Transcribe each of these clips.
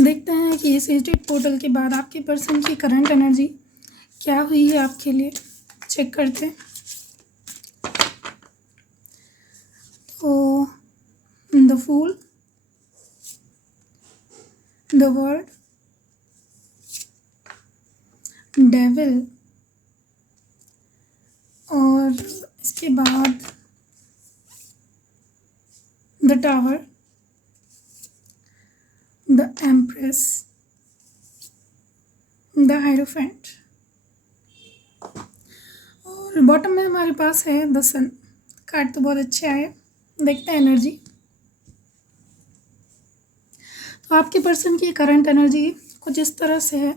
देखते हैं कि इस एडिट पोर्टल के बाद आपके पर्सन की करंट एनर्जी क्या हुई है आपके लिए। चेक करते हैं। तो the fool, the world, devil और इसके बाद the tower, the empress, the hierophant और बॉटम में हमारे पास है द सन। कार्ड तो बहुत अच्छे आए। देखते हैं एनर्जी। तो आपके पर्सन की करंट एनर्जी कुछ इस तरह से है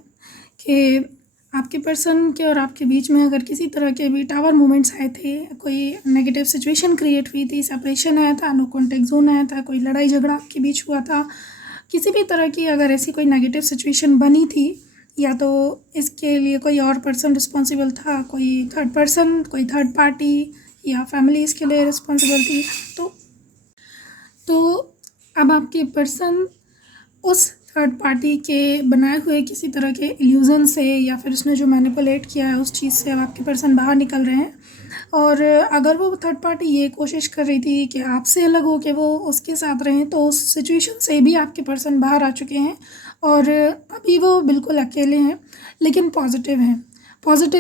कि आपके पर्सन के और आपके बीच में अगर किसी तरह के भी टावर मूवमेंट्स आए थे, कोई नेगेटिव सिचुएशन क्रिएट हुई थी, सेपरेशन आया था, नो कॉन्टेक्ट जोन आया था, कोई लड़ाई झगड़ा आपके बीच हुआ था, किसी भी तरह की अगर ऐसी कोई नेगेटिव सिचुएशन बनी थी, या तो इसके लिए कोई और पर्सन रिस्पॉन्सिबल था, कोई थर्ड पर्सन, कोई थर्ड पार्टी या फैमिली इसके लिए रिस्पॉन्सिबल थी। तो अब आपके पर्सन उस थर्ड पार्टी के बनाए हुए किसी तरह के इल्यूज़न से या फिर उसने जो मैनिपुलेट किया है उस चीज़ से अब आपके पर्सन बाहर निकल रहे हैं। और अगर वो थर्ड पार्टी ये कोशिश कर रही थी कि आपसे अलग हो के वो उसके साथ रहें, तो उस सिचुएशन से भी आपके पर्सन बाहर आ चुके हैं और अभी वो बिल्कुल अकेले हैं, लेकिन पॉजिटिव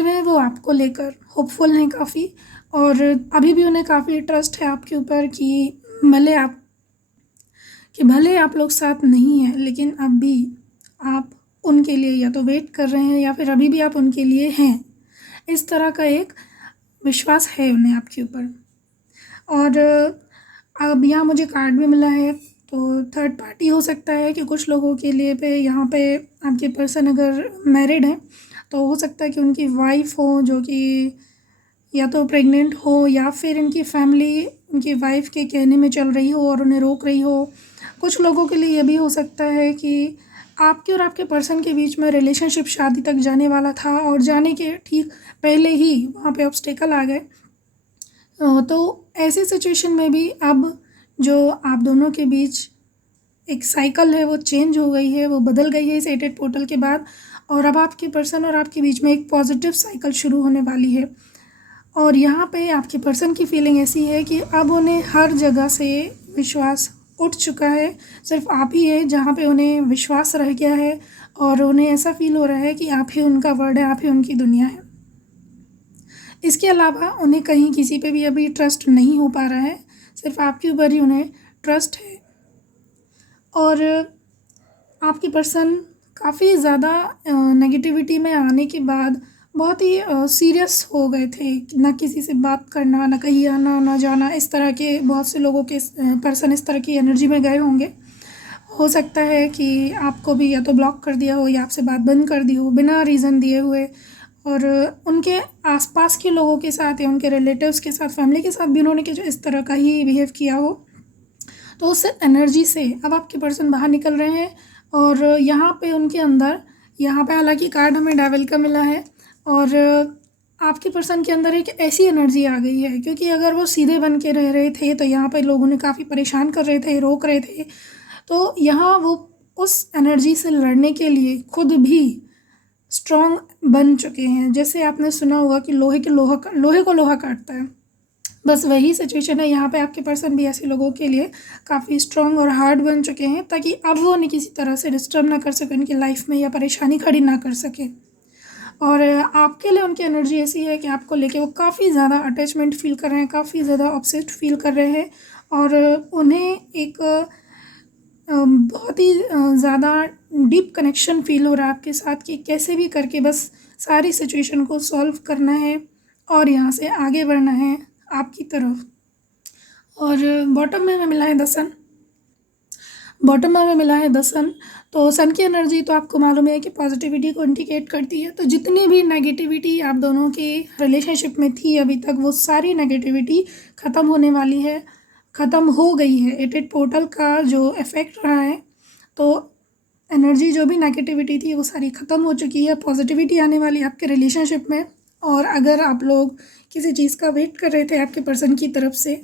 हैं वो आपको लेकर, होपफुल हैं काफ़ी। और अभी भी उन्हें काफ़ी ट्रस्ट है आपके ऊपर कि भले आप लोग साथ नहीं हैं, लेकिन अब भी आप उनके लिए या तो वेट कर रहे हैं या फिर अभी भी आप उनके लिए हैं। इस तरह का एक विश्वास है उन्हें आपके ऊपर। और अब यहाँ मुझे कार्ड भी मिला है, तो थर्ड पार्टी हो सकता है कि कुछ लोगों के लिए यहाँ पे आपके पर्सन अगर मैरिड हैं तो हो सकता है कि उनकी वाइफ हो जो कि या तो प्रेग्नेंट हो, या फिर इनकी फैमिली उनकी वाइफ के कहने में चल रही हो और उन्हें रोक रही हो। कुछ लोगों के लिए ये भी हो सकता है कि आपके और आपके पर्सन के बीच में रिलेशनशिप शादी तक जाने वाला था और जाने के ठीक पहले ही वहाँ पे ऑब्स्टेकल आ गए। तो ऐसी सिचुएशन में भी अब जो आप दोनों के बीच एक साइकिल है वो चेंज हो गई है, वो बदल गई है इस एटेड पोर्टल के बाद। और अब आपके पर्सन और आपके बीच में एक पॉजिटिव साइकिल शुरू होने वाली है। और यहाँ पे आपके पर्सन की फीलिंग ऐसी है कि अब उन्हें हर जगह से विश्वास उठ चुका है, सिर्फ आप ही है जहाँ पे उन्हें विश्वास रह गया है और उन्हें ऐसा फील हो रहा है कि आप ही उनका वर्ल्ड है, आप ही उनकी दुनिया है। इसके अलावा उन्हें कहीं किसी पे भी अभी ट्रस्ट नहीं हो पा रहा है, सिर्फ आपके ऊपर ही उन्हें ट्रस्ट है। और आपकी पर्सन काफ़ी ज़्यादा नेगेटिविटी में आने के बाद बहुत ही सीरियस हो गए थे, ना किसी से बात करना, ना कहीं आना ना जाना। इस तरह के बहुत से लोगों के पर्सन इस तरह की एनर्जी में गए होंगे। हो सकता है कि आपको भी या तो ब्लॉक कर दिया हो या आपसे बात बंद कर दी हो बिना रीज़न दिए हुए। और उनके आसपास के लोगों के साथ या उनके रिलेटिव्स के साथ, फैमिली के साथ भी उन्होंने जो इस तरह का ही बिहेव किया हो। तो उस एनर्जी से अब आपके पर्सन बाहर निकल रहे हैं। और यहाँ पे उनके अंदर, यहाँ पे हालांकि कार्ड हमें डेविल का मिला है, और आपके पर्सन के अंदर एक ऐसी एनर्जी आ गई है, क्योंकि अगर वो सीधे बन के रह रहे थे तो यहाँ पे लोग उन्हें काफ़ी परेशान कर रहे थे, रोक रहे थे। तो यहाँ वो उस एनर्जी से लड़ने के लिए खुद भी स्ट्रॉन्ग बन चुके हैं। जैसे आपने सुना होगा कि लोहे को लोहा काटता है, बस वही सिचुएशन है। यहाँ पे आपके पर्सन भी ऐसे लोगों के लिए काफ़ी स्ट्रॉन्ग और हार्ड बन चुके हैं, ताकि अब वो उन्हें किसी तरह से डिस्टर्ब ना कर सके उनकी लाइफ में, या परेशानी खड़ी ना कर सके। और आपके लिए उनकी एनर्जी ऐसी है कि आपको लेके वो काफ़ी ज़्यादा अटैचमेंट फील कर रहे हैं, काफ़ी ज़्यादा ऑब्सेस्ड फील कर रहे हैं। और उन्हें एक बहुत ही ज़्यादा डीप कनेक्शन फील हो रहा है आपके साथ, कि कैसे भी करके बस सारी सिचुएशन को सॉल्व करना है और यहाँ से आगे बढ़ना है आपकी तरफ। और बॉटम में हमें मिला है द सन। तो सन की एनर्जी तो आपको मालूम है कि पॉजिटिविटी को इंडिकेट करती है। तो जितनी भी नेगेटिविटी आप दोनों के रिलेशनशिप में थी अभी तक, वो सारी नेगेटिविटी ख़त्म होने वाली है, ख़त्म हो गई है। एटेड पोर्टल का जो इफ़ेक्ट रहा है, तो एनर्जी जो भी नेगेटिविटी थी वो सारी ख़त्म हो चुकी है, पॉजिटिविटी आने वाली है आपके रिलेशनशिप में। और अगर आप लोग किसी चीज़ का वेट कर रहे थे आपके पर्सन की तरफ से,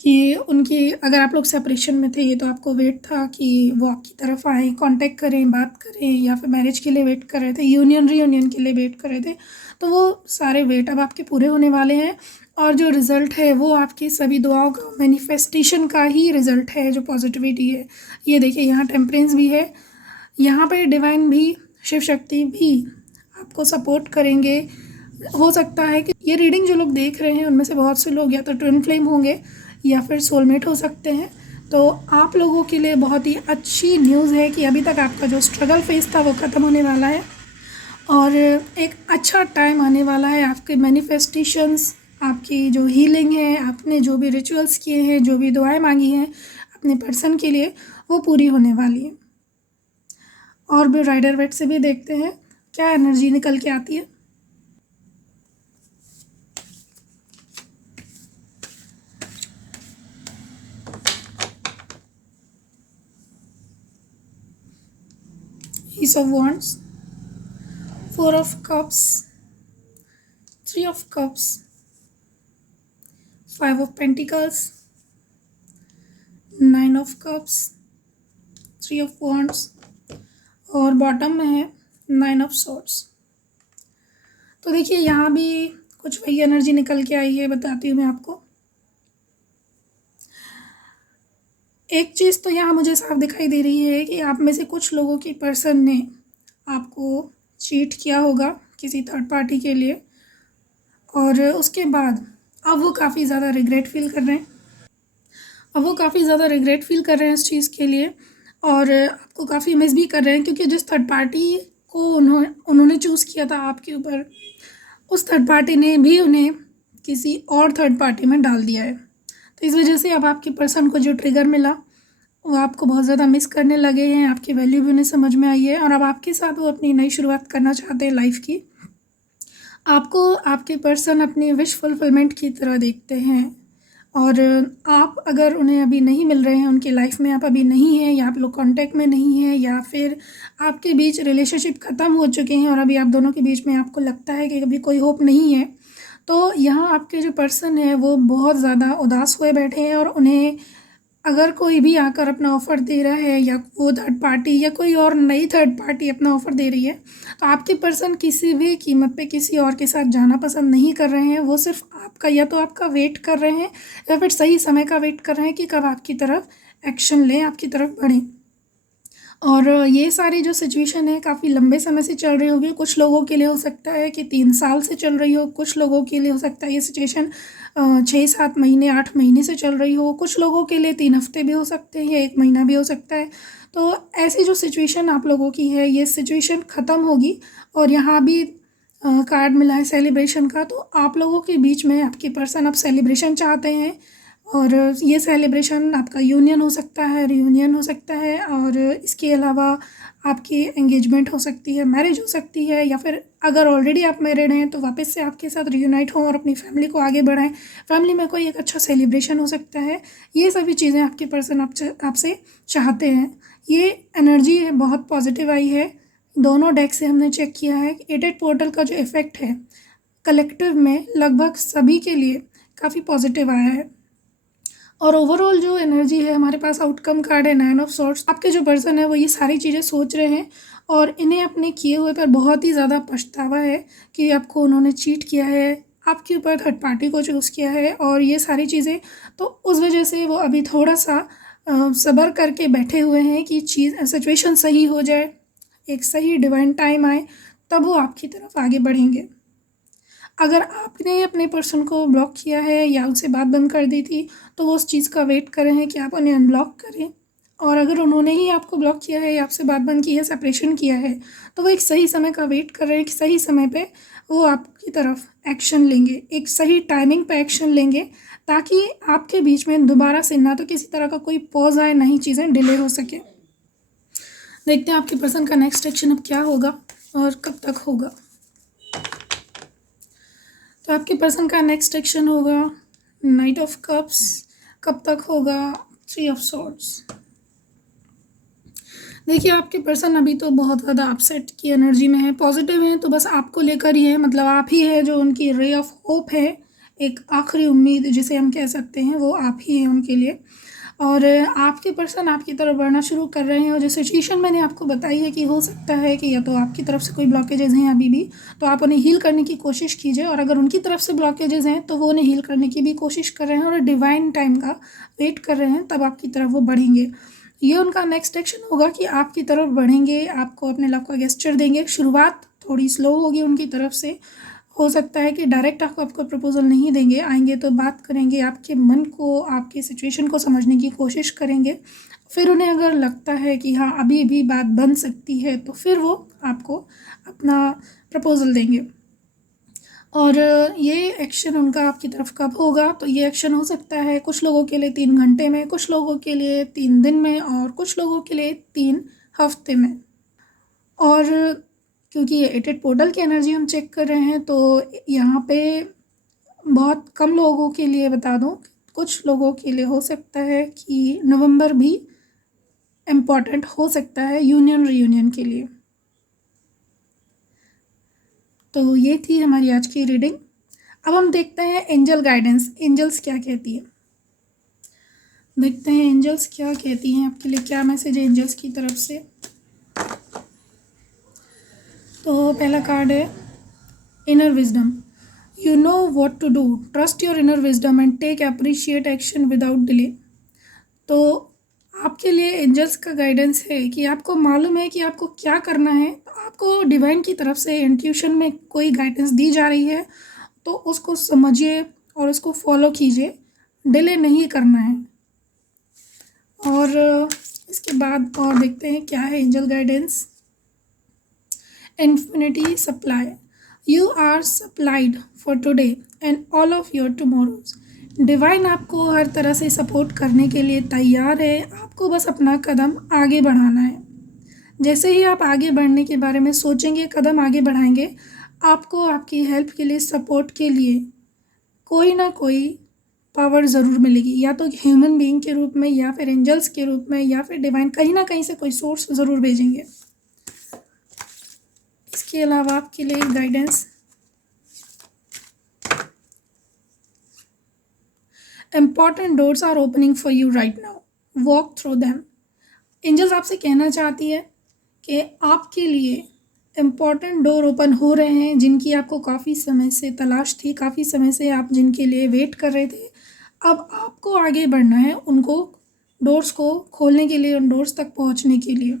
कि उनकी, अगर आप लोग सेपरेशन में थे तो आपको वेट था कि वो आपकी तरफ आएँ, कांटेक्ट करें, बात करें, या फिर मैरिज के लिए वेट कर रहे थे, यूनियन रीयूनियन के लिए वेट कर रहे थे। तो वो सारे वेट अब आपके पूरे होने वाले हैं, और जो रिज़ल्ट है वो आपकी सभी दुआओं का मैनिफेस्टेशन का ही रिज़ल्ट है, जो पॉजिटिविटी है। ये देखिए, यहाँ टेम्परेंस भी है, यहाँ पे डिवाइन भी, शिव शक्ति भी आपको सपोर्ट करेंगे। हो सकता है कि ये रीडिंग जो लोग देख रहे हैं उनमें से बहुत से लोग या तो ट्विन फ्लेम होंगे या फिर सोलमेट हो सकते हैं। तो आप लोगों के लिए बहुत ही अच्छी न्यूज़ है कि अभी तक आपका जो स्ट्रगल फेस था वो ख़त्म होने वाला है, और एक अच्छा टाइम आने वाला है। आपके मैनिफेस्टेशंस, आपकी जो हीलिंग है, आपने जो भी रिचुअल्स किए हैं, जो भी दुआएं मांगी हैं अपने पर्सन के लिए, वो पूरी होने वाली है। और भी राइडर वेट से भी देखते हैं क्या एनर्जी निकल के आती है। Ace of Wands, Four of Cups, Three of Cups, Five of Pentacles, Nine of Cups, Three of Wands, और बॉटम में है नाइन ऑफ सॉर्ड्स। तो देखिए, यहाँ भी कुछ वही एनर्जी निकल के आई है, बताती हूँ मैं आपको। एक चीज़ तो यहाँ मुझे साफ दिखाई दे रही है कि आप में से कुछ लोगों की पर्सन ने आपको चीट किया होगा किसी थर्ड पार्टी के लिए, और उसके बाद अब वो काफ़ी ज़्यादा रिग्रेट फील कर रहे हैं। इस चीज़ के लिए, और आपको काफ़ी मिस भी कर रहे हैं, क्योंकि जिस थर्ड पार्टी को उन्होंने चूज़ किया था आपके ऊपर, उस थर्ड पार्टी ने भी उन्हें किसी और थर्ड पार्टी में डाल दिया है। तो इस वजह से अब आपके पर्सन को जो ट्रिगर मिला वो आपको बहुत ज़्यादा मिस करने लगे हैं, आपकी वैल्यू भी उन्हें समझ में आई है, और अब आपके साथ वो अपनी नई शुरुआत करना चाहते हैं लाइफ की। आपको आपके पर्सन अपनी विश फुलफिलमेंट की तरह देखते हैं, और आप अगर उन्हें अभी नहीं मिल रहे हैं, उनकी लाइफ में आप अभी नहीं हैं, या आप लोग कांटेक्ट में नहीं हैं, या फिर आपके बीच रिलेशनशिप ख़त्म हो चुके हैं और अभी आप दोनों के बीच में आपको लगता है कि अभी कोई होप नहीं है, तो यहाँ आपके जो पर्सन है वो बहुत ज़्यादा उदास हुए बैठे हैं, और उन्हें अगर कोई भी आकर अपना ऑफ़र दे रहा है, या वो थर्ड पार्टी या कोई और नई थर्ड पार्टी अपना ऑफ़र दे रही है, तो आपके पर्सन किसी भी कीमत पे किसी और के साथ जाना पसंद नहीं कर रहे हैं। वो सिर्फ आपका, या तो आपका वेट कर रहे हैं, या फिर सही समय का वेट कर रहे हैं कि कब आपकी तरफ एक्शन लें, आपकी तरफ बढ़ें। और ये सारी जो सिचुएशन है काफ़ी लंबे समय से चल रही होगी। कुछ लोगों के लिए हो सकता है कि 3 साल से चल रही हो, कुछ लोगों के लिए हो सकता है ये सिचुएशन 6-7 महीने, 8 महीने से चल रही हो, कुछ लोगों के लिए 3 हफ्ते भी हो सकते हैं, या 1 महीना भी हो सकता है। तो ऐसी जो सिचुएशन आप लोगों की है, ये सिचुएशन ख़त्म होगी, और यहाँ भी कार्ड मिला है सेलिब्रेशन का। तो आप लोगों के बीच में आपके पर्सन अब सेलिब्रेशन चाहते हैं, और ये सेलिब्रेशन आपका यूनियन हो सकता है, रियूनियन हो सकता है, और इसके अलावा आपकी एंगेजमेंट हो सकती है, मैरिज हो सकती है, या फिर अगर ऑलरेडी आप मैरिड हैं तो वापस से आपके साथ रियूनाइट हों और अपनी फैमिली को आगे बढ़ाएं। फैमिली में कोई एक अच्छा सेलिब्रेशन हो सकता है। ये सभी चीज़ें आपके पर्सन आपसे चाहते हैं। ये एनर्जी है बहुत पॉजिटिव आई है। दोनों डेक से हमने चेक किया है कि 8 पोर्टल का जो इफ़ेक्ट है कलेक्टिव में लगभग सभी के लिए काफ़ी पॉजिटिव आया है। और ओवरऑल जो एनर्जी है, हमारे पास आउटकम कार्ड है 9 ऑफ सॉर्ड्स। आपके जो पर्सन है वो ये सारी चीज़ें सोच रहे हैं, और इन्हें अपने किए हुए पर बहुत ही ज़्यादा पछतावा है कि आपको उन्होंने चीट किया है, आपके ऊपर थर्ड पार्टी को चूज़ किया है, और ये सारी चीज़ें। तो उस वजह से वो अभी थोड़ा सा सब्र करके बैठे हुए हैं कि सिचुएशन सही हो जाए, एक सही डिवाइन टाइम आए, तब वो आपकी तरफ आगे बढ़ेंगे। अगर आपने अपने पर्सन को ब्लॉक किया है या उनसे बात बंद कर दी थी, तो वो उस चीज़ का वेट कर रहे हैं कि आप उन्हें अनब्लॉक करें। और अगर उन्होंने ही आपको ब्लॉक किया है या आपसे बात बंद की है, सेपरेशन किया है, तो वो एक सही समय का वेट कर रहे हैं कि सही समय पे वो आपकी तरफ एक्शन लेंगे, एक सही टाइमिंग पे एक्शन लेंगे, ताकि आपके बीच में दोबारा से ना तो किसी तरह का कोई पॉज आए, ना ही चीज़ें डिले हो सके। देखते हैं आपके पर्सन का नेक्स्ट एक्शन अब क्या होगा और कब तक होगा। तो आपके पर्सन का नेक्स्ट एक्शन होगा नाइट ऑफ कप्स। कब तक होगा? 3 ऑफ सॉर्ड्स। देखिए, आपके पर्सन अभी तो बहुत ज़्यादा अपसेट की एनर्जी में है। पॉजिटिव हैं तो बस आपको लेकर ही है, मतलब आप ही है जो उनकी रे ऑफ होप है एक आखिरी उम्मीद जिसे हम कह सकते हैं वो आप ही हैं उनके लिए। और आपके पर्सन आपकी तरफ बढ़ना शुरू कर रहे हैं, और जो सिचुएशन मैंने आपको बताई है कि हो सकता है कि या तो आपकी तरफ से कोई ब्लॉकेजेज़ हैं अभी भी, तो आप उन्हें हील करने की कोशिश कीजिए, और अगर उनकी तरफ से ब्लॉकेजेज़ हैं तो वो उन्हें हील करने की भी कोशिश कर रहे हैं और डिवाइन टाइम का वेट कर रहे हैं, तब आपकी तरफ वो बढ़ेंगे। ये उनका नेक्स्ट एक्शन होगा कि आपकी तरफ बढ़ेंगे, आपको अपने लव का गेस्चर देंगे। शुरुआत थोड़ी स्लो होगी उनकी तरफ से, हो सकता है कि डायरेक्ट आपको प्रपोज़ल नहीं देंगे, आएंगे तो बात करेंगे, आपके मन को, आपकी सिचुएशन को समझने की कोशिश करेंगे। फिर उन्हें अगर लगता है कि हाँ अभी भी बात बन सकती है, तो फिर वो आपको अपना प्रपोज़ल देंगे। और ये एक्शन उनका आपकी तरफ कब होगा, तो ये एक्शन हो सकता है कुछ लोगों के लिए 3 घंटे में, कुछ लोगों के लिए 3 दिन में, और कुछ लोगों के लिए 3 हफ्ते में। और क्योंकि ये एटेड पोर्टल की एनर्जी हम चेक कर रहे हैं, तो यहाँ पे बहुत कम लोगों के लिए बता दूँ, कुछ लोगों के लिए हो सकता है कि नवंबर भी इम्पॉर्टेंट हो सकता है यूनियन रीयूनियन के लिए। तो ये थी हमारी आज की रीडिंग। अब हम देखते हैं एंजल गाइडेंस, एंजल्स क्या कहती है। देखते हैं एंजल्स क्या कहती हैं आपके लिए, क्या मैसेज है एंजल्स की तरफ से। तो पहला कार्ड है inner wisdom. You know what to do, trust your inner wisdom and take appreciate action without delay. तो आपके लिए एंजल्स का गाइडेंस है कि आपको मालूम है कि आपको क्या करना है, तो आपको डिवाइन की तरफ से इंट्यूशन में कोई गाइडेंस दी जा रही है, तो उसको समझिए और उसको फॉलो कीजिए, डिले नहीं करना है। और इसके बाद और देखते हैं क्या है angel guidance. Infinity supply, you are supplied for today and all of your tomorrows. Divine आपको हर तरह से सपोर्ट करने के लिए तैयार है, आपको बस अपना कदम आगे बढ़ाना है। जैसे ही आप आगे बढ़ने के बारे में सोचेंगे, कदम आगे बढ़ाएंगे, आपको आपकी हेल्प के लिए, सपोर्ट के लिए कोई ना कोई पावर ज़रूर मिलेगी, या तो ह्यूमन बीइंग के रूप में, या फिर एंजल्स के रूप में, या फिर डिवाइन कहीं ना कहीं से कोई सोर्स ज़रूर भेजेंगे। इसके अलावा आपके लिए guidance, important doors are opening for you right now, walk through them. Angels आपसे कहना चाहती है कि आपके लिए इम्पॉर्टेंट डोर ओपन हो रहे हैं, जिनकी आपको काफ़ी समय से तलाश थी, काफ़ी समय से आप जिनके लिए वेट कर रहे थे। अब आपको आगे बढ़ना है, उनको डोर्स को खोलने के लिए, उन डोर्स तक पहुंचने के लिए।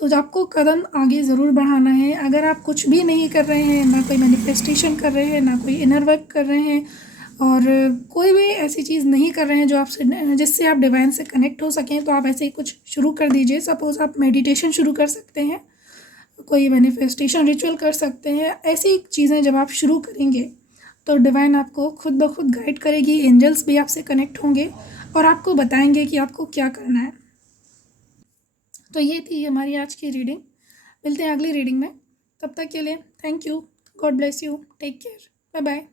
तो आपको कदम आगे ज़रूर बढ़ाना है। अगर आप कुछ भी नहीं कर रहे हैं, ना कोई मैनिफेस्टेशन कर रहे हैं, ना कोई इनर वर्क कर रहे हैं, और कोई भी ऐसी चीज़ नहीं कर रहे हैं जो आपसे, जिससे आप डिवाइन से कनेक्ट हो सकें, तो आप ऐसे ही कुछ शुरू कर दीजिए। सपोज़ आप मेडिटेशन शुरू कर सकते हैं, कोई मैनिफेस्टेशन रिचुअल कर सकते हैं। ऐसी चीज़ें जब आप शुरू करेंगे, तो डिवाइन आपको खुद ब खुद गाइड करेगी, एंजल्स भी आपसे कनेक्ट होंगे और आपको बताएंगे कि आपको क्या करना है। तो ये थी हमारी आज की रीडिंग। मिलते हैं अगली रीडिंग में, तब तक के लिए thank you, God bless you, take care, bye bye.